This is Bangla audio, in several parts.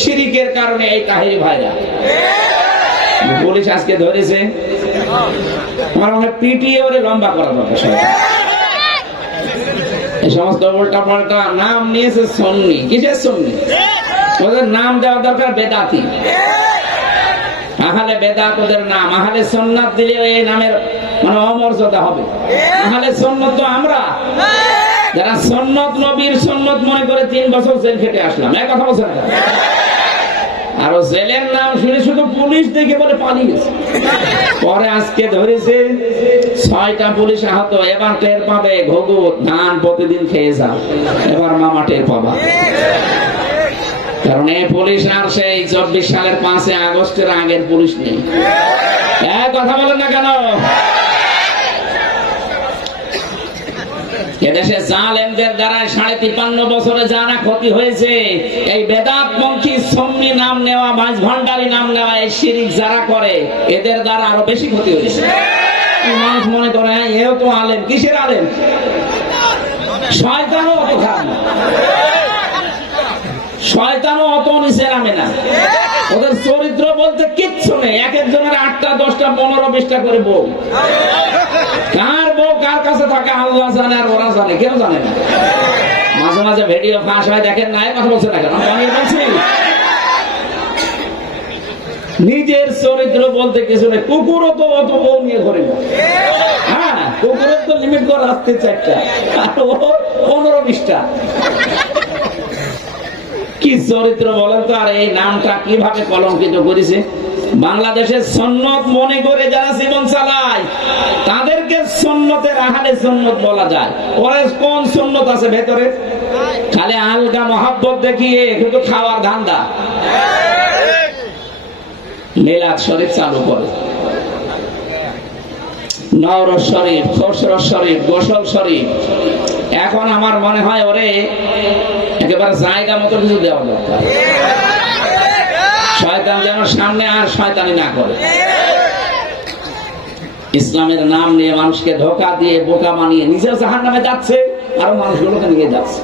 শিরিকের কারণে এই কাহিনী ভাইরা পুলিশ আজকে ধরেছে। আমার মনে পিটিয়ে ওরে লম্বা করা দরকার। এই সমস্ত উল্টা পাল্টা নাম নিয়েছে সুন্নি। কিসের সুন্নি? ওদের নাম দেওয়া দরকার বেদাতি। আহলে বেদাত ওদের নাম, আহলে সুন্নাত দিলে এই নামের মানে অমর্যাদা হবে। আহলে সুন্নাত তো আমরা যারা সুন্নাত নবীর সুন্নাত মনে করে 3 বছর জেল খেটে আসলাম। এক কথা বলছেন না? আর জেলের নাম শুনে শুধু পুলিশ দেখে বলে পালিয়ে গেছে। পরে আজকে ধরেছে 6টা পুলিশ আহত। এবার টের পাবে ঘুঘু ধান প্রতিদিন খেয়ে যাও, এবার মামা টের পাবা। কারণ এই পুলিশ আর সেই 24 সালের 5 আগস্টের আগের পুলিশ নেই। এক কথা বলেন না কেন? এদেশে জালেমদের দ্বারা 53 বছরে যারা ক্ষতি হয়েছে, এই বেদাতপন্থী সুন্নি নাম নেওয়া, মাঝ ভান্ডারি নাম নেওয়া, এই শিরিক যারা করে এদের দ্বারা আরো বেশি ক্ষতি হয়েছে। মানুষ মনে করে এও তো আলেম। কিসের আলেম? শয়তানও অত খারাপ না, শয়তানও অত নিচে নামে না। ওদের চরিত্র বলতে কিচ্ছু নেই। এক একজনের 8টা 10টা 15 20টা করে বউ। কার বউ কার কাছে থাকে আল্লাহ জানে, আর ওরা জানে, কেউ জানে না। মাঝে মাঝে ভিডিও ফাঁস হয়, দেখেন না? কথা বলছে না কেন? আমি বলছি নিজের চরিত্র বলতে কিছু নেই। কুকুরও তো অত বউ নিয়ে ঘরে না। হ্যাঁ, কুকুরের তো লিমিট করে আসতে 4টা, আর ও 15 20টা। কি চরিত্র বলেন তো? আর এই নামটা কিভাবে কলঙ্কিত করেছে। বাংলাদেশের সুন্নত মনে করে যারা জীবন চালায় তাদেরকে সুন্নতের আহলে সুন্নত বলা যায়। ওরে কোন সুন্নত আছে ভেতরে? খালি আলগা মহব্বত দেখিয়ে কিন্তু খাওয়ার ধান্দা। মিলাদ শরীফ চালু করে, নওরোজ শরীফ, খসরত শরীফ, গোসল শরীফ। এখন আমার মনে হয় ওরে একেবারে জায়গা মতো কিছু দেওয়া দরকার। শয়তান যেন সামনে আর শয়তানি না করে। ইসলামের নাম নিয়ে মানুষকে ধোঁকা দিয়ে বোকা বানিয়ে নিজেও জাহান্নামে যাচ্ছে, আরো মানুষগুলোকে নিয়ে যাচ্ছে।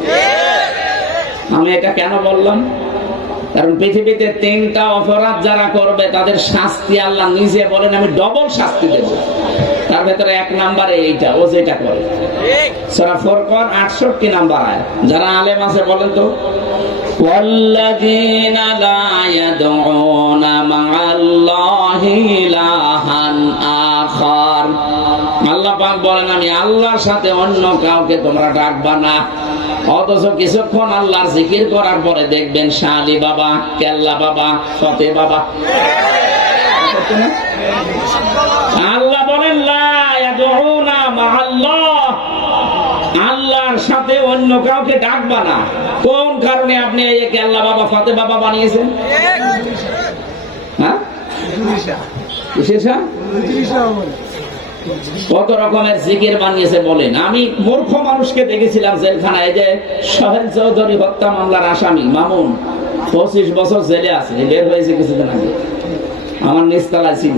আমি এটা কেন বললাম? কারণ পৃথিবীতে 3টা অপরাধ যারা করবে তাদের শাস্তি আল্লাহ নিজে বলেন আমি ডবল শাস্তি দেব। তার ভেতরে 1 নম্বরে এইটা, ও যেটা করে। সূরা ফুরকান 68 নম্বর আয়াত। যারা আলেম আছে বলেন তো, ওয়াল্লাযীনা লা ইয়াদউনা মা'আল্লাহি ইলাহান আখার। আল্লাহ পাক বলেন আমি আল্লাহর সাথে অন্য কাউকে তোমরা ডাকবা না। অথচ কিছুক্ষণ আল্লাহর জিকির করার পরে দেখবেন শালি বাবা, কেল্লা বাবা, ফতে বাবা। আল্লাহ বলেন লা ইয়াদউনা মা'আল্লাহ, আল্লাহর সাথে অন্য কাউকে ডাকবা না। কোন কারণে আপনি এই কেল্লা বাবা, ফতে বাবা বানিয়েছেন? হ্যাঁ, কত রকমের জিকির বানিয়েছে বলেন। আমি মূর্খ মানুষকে দেখেছিলাম জেলখানায়, যে সোহেল চৌধুরী হত্যা মামলার আসামি মামুন 25 বছর জেলে আছে, বের হয়েছে কিছুদিন আগে। আমার নিচতলায় ছিল।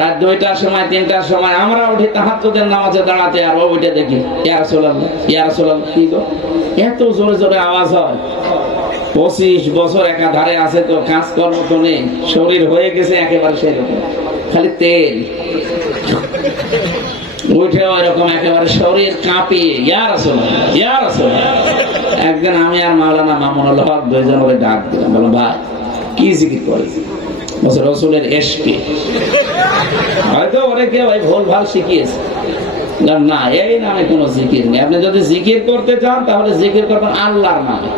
রাত 2টার সময় 3টার সময় আমরা উঠি তাহাজ্জুদের নামাজে দাঁড়াতে, আর ও উঠে দেখি ইয়া রাসূলুল্লাহ, ইয়া রাসূলুল্লাহ। কি গো, এত জোরে জোরে আওয়াজ হয়। 25 বছর একাধারে আছে তো, কাজকর্ম তো নেই, শরীর হয়ে গেছে একেবারে সেরকম, খালি তেল। উঠে ওইরকম একেবারে শরীর কাঁপিয়ে ইয়া রাসূলুল্লাহ, ইয়া রাসূলুল্লাহ। একদিন আমি আর মাওলানা মামুনুল হক 2জন ওরে ডাক দিলাম, বললাম ভাই কি জিকির করে? বলছে রাসূলের এশকে। হয়তো ওরে কেউ ভুল ভাল শিখিয়েছে। না, এই নামে কোনো জিকির নেই। আপনি যদি জিকির করতে চান তাহলে জিকির করবেন আল্লাহর নামে,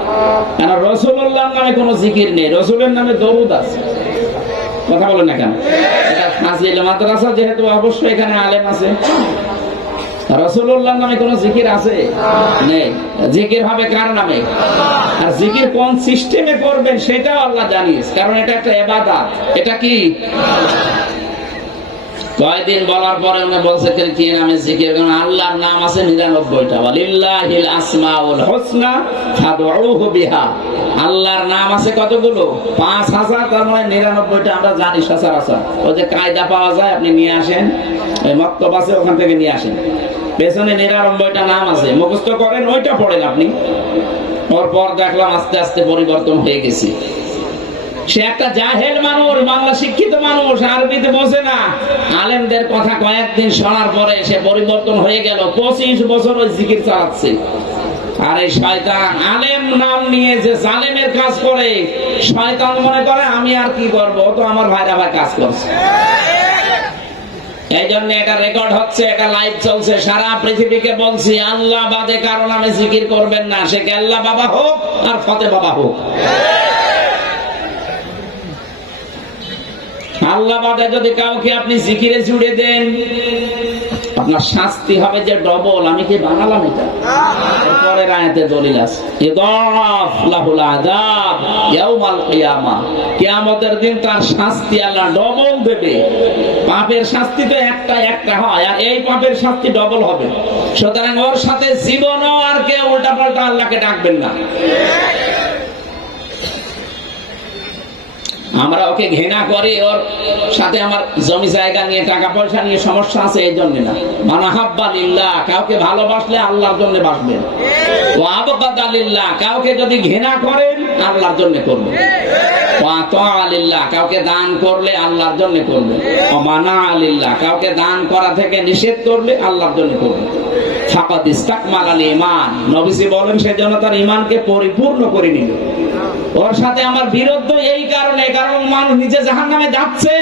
কেন রাসূলুল্লাহর নামে কোনো জিকির নেই। রাসূলের নামে দরুদ আছে। কথা বলেন না কেন? এটা ফাজিল মাদ্রাসা, যেহেতু অবশ্যই এখানে আলেম আছে। রাসূলুল্লাহর নামে কোনো জিকির আছে? নেই। জিকির হবে কার নামে? আর জিকির কোন সিস্টেমে করবেন সেটাও আল্লাহ জানিয়েছে, কারণ এটা একটা ইবাদত। এটা কি? কয়দিন বলার পরে উনি বলছে কি নামে জিকির? আল্লাহর নাম আছে 99টা। ওয়ালিল্লাহিল আসমাউল হুসনা ফাদউহু বিহা। আল্লাহর নাম আছে কতগুলো? 5000। তার মানে 99টা আমরা জানি সচরাচর। ওই যে কায়দা পাওয়া যায়, আপনি নিয়ে আসেন, ওই মক্তব আছে ওখান থেকে নিয়ে আসেন। পেছনে 99টা নাম আছে, মুখস্থ করেন, ওইটা পড়েন আপনি। ওর পর দেখলাম আস্তে আস্তে পরিবর্তন হয়ে গেছে। সে একটা জাহেল মানুষ, বাংলা শিক্ষিত মানুষ, আরবিতে বোঝে না। আলেমদের কথা কয়েকদিন শোনার পরে সে পরিবর্তন হয়ে গেল। 25 বছর ওই জিকির চালাচ্ছে। আর এই শয়তান আলেম নাম নিয়ে যে জালেমের কাজ করে, শয়তান মনে করে আমি আর কি করবো, তো আমার ভাইরা ভাই কাজ করছে। এই জন্য এটা রেকর্ড হচ্ছে, এটা লাইভ চলছে, সারা পৃথিবীকে বলছি আল্লাহ বাদে কারো নামে জিকির করবেন না, সে আল্লাহ বাবা হোক আর ফতে বাবা হোক। আল্লাহ বাদে যদি কাউকে আপনি জিকিরে জুড়ে দেন, আপনার শাস্তি হবে যে ডবল। আমি কি বানালাম এটা? পরের আয়াতে দলিল আছে, ইদাফ লাহুল আযাব ইয়াউমাল কিয়ামা, কিয়ামতের দিন তার শাস্তি আল্লাহ ডবল দেবে। পাপের শাস্তি তো একটা হয়, আর এই পাপের শাস্তি ডবল হবে। সুতরাং ওর সাথে জীবনও আর কেউ উল্টাপাল্টা আল্লাহকে ডাকবেন না। আমরা ওকে ঘৃণা করি, ওর সাথে আমার জমি জায়গা নিয়ে টাকা পয়সা নিয়ে সমস্যা আছে, এই জন্য না। মানাহাব্বা লিল্লাহ, কাউকে ভালোবাসলে আল্লাহর জন্য বাসবেন। ওয়া আবগাদা লিল্লাহ, কাউকে যদি ঘৃণা করেন আল্লাহর জন্য করবেন। ওয়া তাআ লিল্লাহ, কাউকে দান করলে আল্লাহর জন্য করবেন। ওয়া মানা লিল্লাহ, কাউকে দান করা থেকে নিষেধ করলে আল্লাহর জন্য করবেন। ফাকাদ ইসতাকমালাল ঈমান, নবীজি বলেন সেজন্য তার ঈমানকে পরিপূর্ণ করে নিল। ওর সাথে আমার বিরোধ এই কারণে, কারণ মানুষ নিজে জাহান্নামে যাচ্ছে,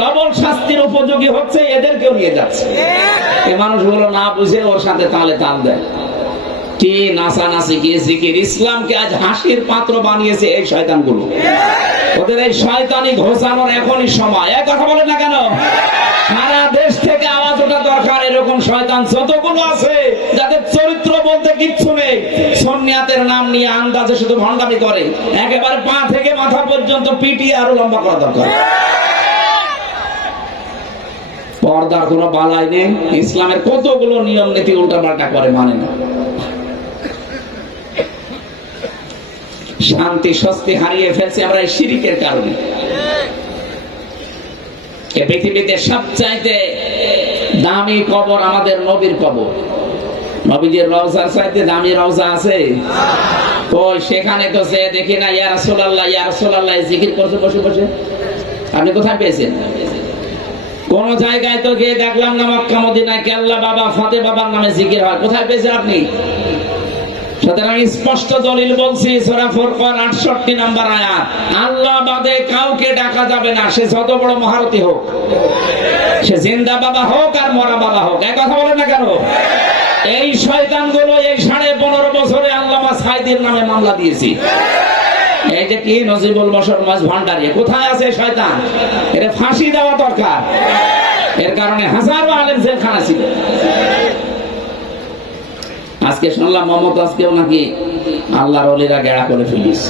ডবল শাস্তির উপযোগী হচ্ছে, এদেরকেও নিয়ে যাচ্ছে। এই মানুষগুলো না বুঝে ওর সাথে তালে তাল দেয়। কি নাচানাচি, কি জিকির! ইসলামকে আজ হাসির পাত্র বানিয়েছে এই শয়তানগুলো। ওদের এই শয়তানি ঘোষানোর এখনই সময়। এক কথা বলে না কেন? সারা দেশ থেকে আওয়াজ ওঠা দরকার। এরকম শয়তান যতগুলো আছে, যাদের চরিত্র বলতে কিচ্ছু নেই, সুন্নিয়াতের নাম নিয়ে আন্দাজে শুধু ভণ্ডামি করে, একেবারে পা থেকে মাথা পর্যন্ত পিটিয়ে আরো লম্বা করা দরকার। পর্দার কোনো বালাই নেই, ইসলামের কতগুলো নিয়ম নীতি উল্টাপাল্টা করে, মানে না। শান্তি স্বস্তি হারিয়ে ফেলছি আমরা এই শিরকের কারণে। এই পৃথিবীতে সবচাইতে দামি কবর আমাদের নবীর কবর। নবীজির রওজার চাইতে দামি রওজা আছে? কই, সেখানে তো যে দেখি না ইয়া রাসূলুল্লাহ ইয়া রাসূলুল্লাহ জিকির করছে বসে বসে। আপনি কোথায় পেয়েছেন? কোন জায়গায় তো গিয়ে দেখলাম না মক্কা মদিনায় কে আল্লাহ বাবা ফতে বাবার নামে জিকির হয়। কোথায় পেয়েছেন আপনি? সুতরাং স্পষ্ট দলিল বলছি, সূরা ফুরকান 68 নম্বর আয়াত, আল্লাহ বাদে কাউকে ডাকা যাবে না, সে যত বড় মহারথী হোক, সে জিন্দা বাবা হোক আর মরা বাবা হোক। এক কথা বলেন না কেন? এই শয়তানগুলো এই 15.5 বছরে আল্লামা সাইদির নামে মামলা দিয়েছি। এই যে কি নজিবুল বশর মাঝ ভান্ডারি, কোথায় আছে শয়তান? এর ফাঁসি দেওয়া দরকার। এর কারণে হাজারো আলেম জেলখানা ছিল। আজকে শুনলাম মমতাজকেও নাকি আল্লাহর ওলিরা গেড়া করে ফেলিস।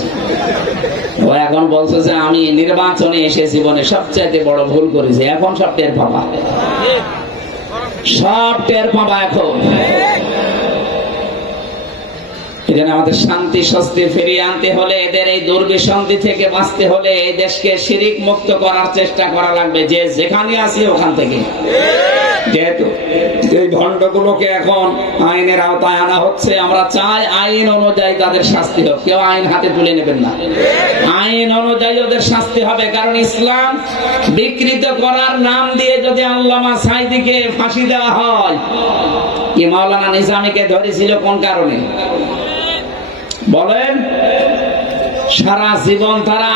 ও এখন বলছে যে আমি নির্বাচনে এসে জীবনে সবচেয়ে বড় ভুল করেছি। এখন সব টের পাবা, সব টের পাবা এখন। এখানে আমাদের শান্তি স্বস্তি ফিরিয়ে আনতে হলে, এদের এই দুর্বিসন্ধি থেকে বাঁচতে হলে এই দেশকে শিরিক মুক্ত করার চেষ্টা করা লাগবে, যে যেখানে আছি ওখান থেকে। যেহেতু এই ভণ্ডগুলোকে এখন আইনের আওতায় আনা হচ্ছে, আমরা চাই আইন অনুযায়ী তাদের শাস্তি হোক। কেউ আইন হাতে তুলে নেবেন না, আইন অনুযায়ী ওদের শাস্তি হবে। কারণ ইসলাম বিকৃত করার নাম দিয়ে যদি আল্লামা সাইদিকে ফাঁসি দেওয়া হয়, কি মাওলানা নিজামীকে ধরেছিল কোন কারণে বলেন? সারা জীবন তারা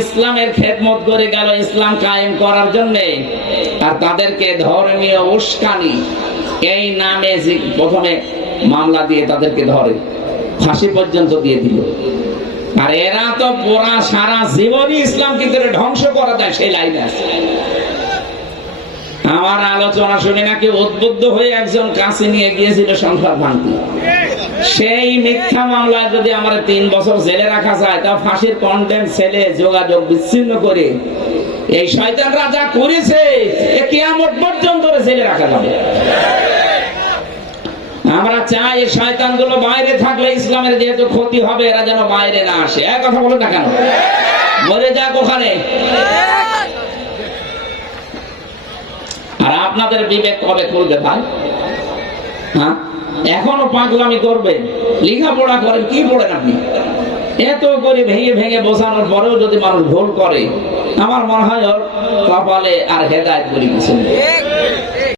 ইসলামের খেদমত করে গেল ইসলাম কায়েম করার জন্য, আর তাদেরকে ধর্মীয় উস্কানি এই নামে প্রথমে মামলা দিয়ে তাদেরকে ধরে ফাঁসি পর্যন্ত দিয়ে দিল। আর এরা তো পুরা সারা জীবনই ইসলামকে করে ধ্বংস করা যায় সেই লাইনে আছে। আমার আলোচনা শুনে নাকি উদ্বুদ্ধ হয়ে একজন কাছে নিয়ে গিয়েছিল সংসার ভাঙতে। সেই মিথ্যা মামলায় যদি আমার 3 বছর জেলে রাখা যায়, তা ফাঁসির কন্টেন্ট ছেলে যোগাযোগ বিচ্ছিন্ন করে এই শয়তান রাজা করেছে, কিয়ামত পর্যন্ত জেলে রাখা যাবে। আমরা চাই এই শয়তানগুলো বাইরে থাকলে ইসলামের যেহেতু ক্ষতি হবে, এরা যেন বাইরে না আসে। এক কথা বলে না কেন? মরে যাক ওখানে। আর আপনাদের বিবেক কবে খুলবে ভাই? হ্যাঁ, এখনো পাগলামি করবেন? লেখাপড়া করেন, কি পড়েন আপনি? এত করে ভেঙে ভেঙে বোঝানোর পরেও যদি মানুষ ভুল করে, আমার মনে হয় ওর কপালে আর হেদায়েত করে কিছু নেই।